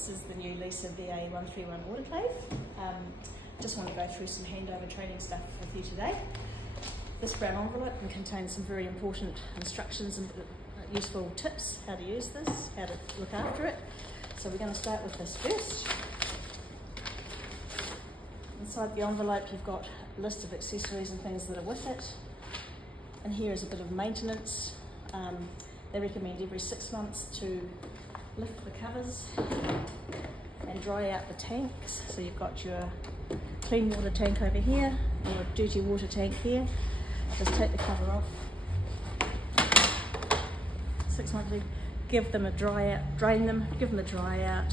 This is the new Lisa VA131 autoclave. Just want to go through some handover training stuff with you today. This brown envelope can contain some very important instructions and useful tips how to use this, how to look after it. So we're going to start with this first. Inside the envelope you've got a list of accessories and things that are with it. And here is a bit of maintenance. They recommend every 6 months to lift the covers and dry out the tanks. So you've got your clean water tank over here, your dirty water tank here. Just take the cover off. 6 months, give them a dry out, drain them, give them a dry out.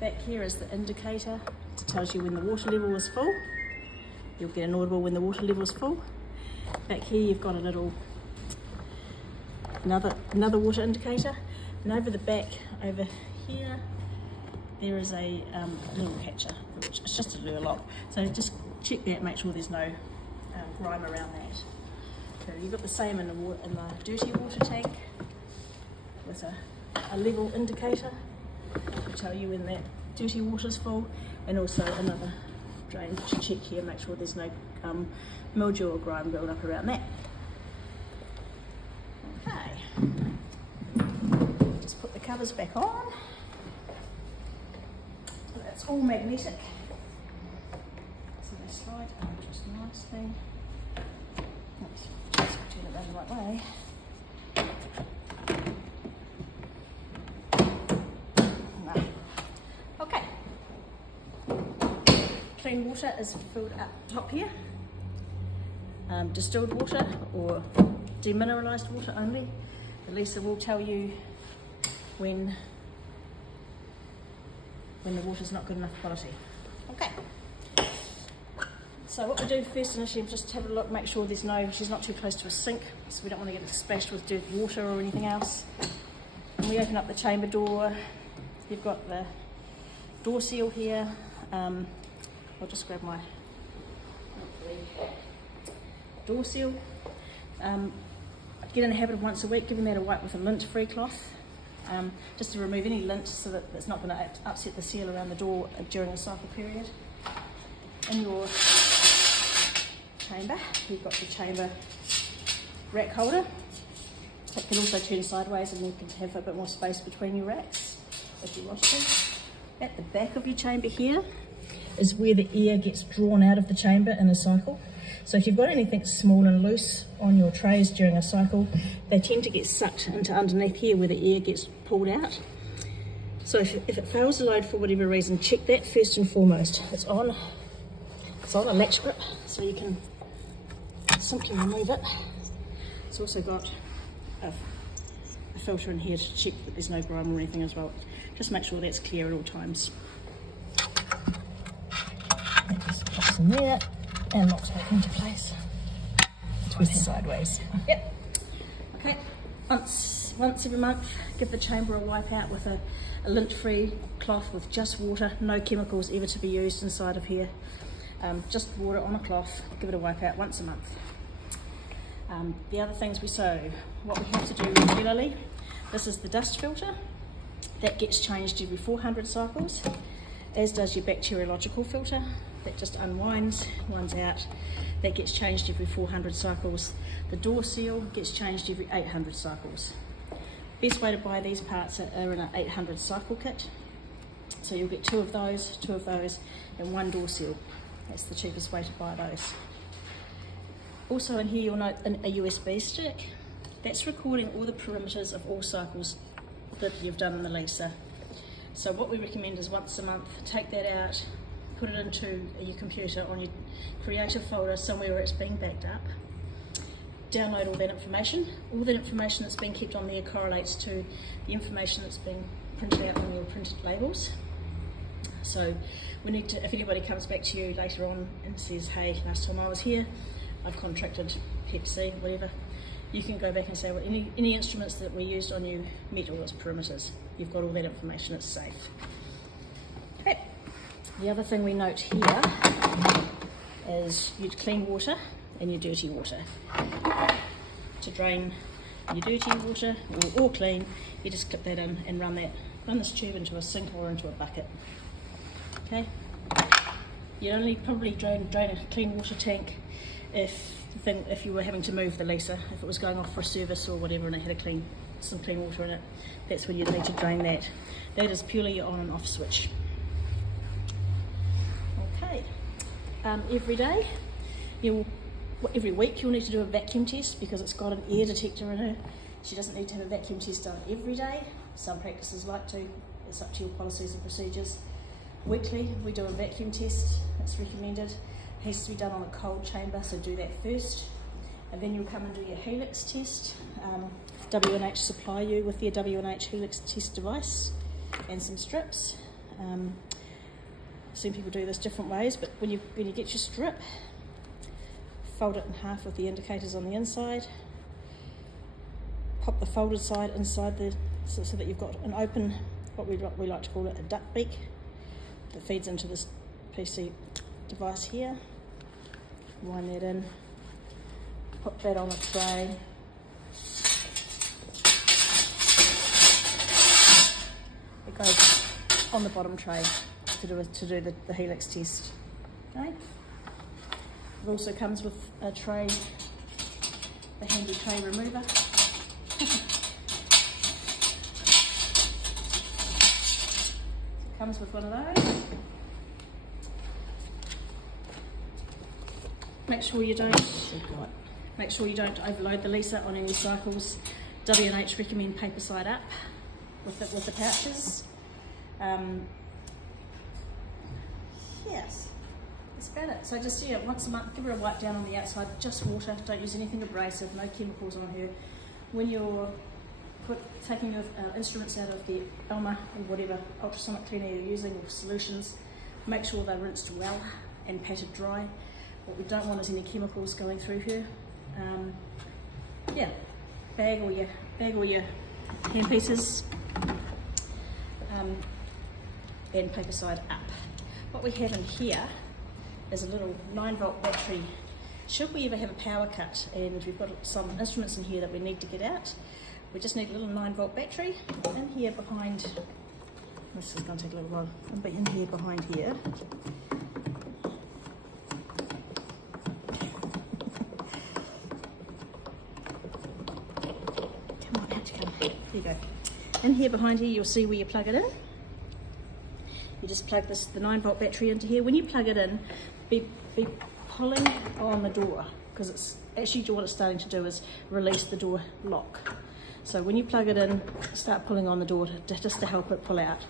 Back here is the indicator. It tells you when the water level is full. You'll get an audible when the water level is full. Back here you've got a little another water indicator, and over the back over here there is a little catcher, which it's just a lure lock. So just check that, make sure there's no grime around that. So you've got the same in the dirty water tank with a level indicator to tell you when that dirty water's full, and also another drain to check here, make sure there's no mildew or grime build up around that. Okay, just put the covers back on. So that's all magnetic. So they slide out just nicely. Oops, just turn it the right way. No. Okay. Clean water is filled up top here. Distilled water or demineralized water only. Lisa will tell you when the water's not good enough quality. Okay. So what we do first initially is just have a look, make sure she's not too close to a sink, so we don't want to get it splashed with dirty water or anything else. And we open up the chamber door. You've got the door seal here. I'll just grab my door seal. Get in the habit of once a week giving that a wipe with a lint-free cloth, just to remove any lint so that it's not going to upset the seal around the door during the cycle period. In your chamber, you've got the chamber rack holder. It can also turn sideways and you can have a bit more space between your racks if you want to. At the back of your chamber here is where the air gets drawn out of the chamber in a cycle. So if you've got anything small and loose on your trays during a cycle, they tend to get sucked into underneath here where the air gets pulled out. So if it fails to load for whatever reason, check that first and foremost. It's on a latch grip, so you can simply remove it. It's also got a filter in here to check that there's no grime or anything as well. Just make sure that's clear at all times. That just pops in there and locks back into place. Twist sideways. Yep. Okay. Once every month, give the chamber a wipe out with a lint-free cloth with just water, no chemicals ever to be used inside of here. Just water on a cloth. Give it a wipe out once a month. The other things what we have to do regularly. This is the dust filter. That gets changed every 400 cycles, as does your bacteriological filter. That just unwinds, runs out. That gets changed every 400 cycles. The door seal gets changed every 800 cycles. Best way to buy these parts are in an 800 cycle kit. So you'll get two of those, and one door seal. That's the cheapest way to buy those. Also in here you'll note a USB stick. That's recording all the perimeters of all cycles that you've done in the Lisa. So what we recommend is once a month, take that out, put it into your computer on your creative folder somewhere where it's being backed up. Download all that information. All that information that's been kept on there correlates to the information that's been printed out on your printed labels. So we need to, if anybody comes back to you later on and says, hey, last time I was here, I've contracted Hep C, whatever, you can go back and say, well, any instruments that we used on you met all those perimeters. You've got all that information, it's safe. Okay. The other thing we note here is your clean water and your dirty water. To drain your dirty water or clean, you just clip that in and run this tube into a sink or into a bucket. Okay. You only probably drain a clean water tank if you were having to move the Leesa, if it was going off for a service or whatever and it had some clean water in it. That's when you'd need to drain that. That is purely your on and off switch. Okay. Every day, every week you'll need to do a vacuum test because it's got an air detector in her. She doesn't need to have a vacuum test done every day. Some practices like to. It's up to your policies and procedures. Weekly we do a vacuum test. It's recommended. It has to be done on a cold chamber, so do that first. And then you'll come and do your Helix test. W&H supply you with their W&H Helix test device and some strips. I've seen people do this different ways, but when you get your strip, fold it in half with the indicators on the inside. Pop the folded side inside so that you've got an open, what we like to call it, a duck beak that feeds into this PC device here. Wind that in, put that on a tray. It goes on the bottom tray to do the Helix test. Okay. It also comes with a tray, a handy tray remover. It comes with one of those. Make sure you don't overload the Leesa on any cycles. W&H recommend paper side up with the pouches. Yes, that's about it. So just once a month, give her a wipe down on the outside, just water. Don't use anything abrasive, no chemicals on her. When you're taking your instruments out of the Elma or whatever ultrasonic cleaner you're using or solutions, make sure they're rinsed well and patted dry. What we don't want is any chemicals going through her. Bag all your hand pieces and paper side up. What we have in here is a little 9-volt battery. Should we ever have a power cut and we've got some instruments in here that we need to get out, we just need a little 9-volt battery in here behind. This is going to take a little while. I'll be in here behind here. There you go. In here behind here, you'll see where you plug it in. You just plug the 9-volt battery into here. When you plug it in, be pulling on the door, because it's actually what it's starting to do is release the door lock. So when you plug it in, start pulling on the door just to help it pull out.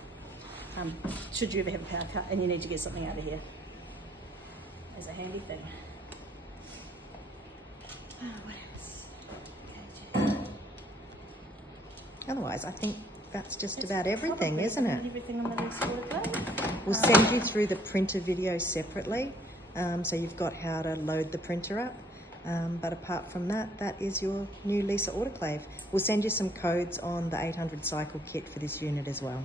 Should you ever have a power cut and you need to get something out of here, as a handy thing. What else? Otherwise, I think that's just about everything, isn't it? Everything on the Leesa autoclave. We'll send you through the printer video separately, so you've got how to load the printer up. But apart from that, that is your new Leesa autoclave. We'll send you some codes on the 800 cycle kit for this unit as well.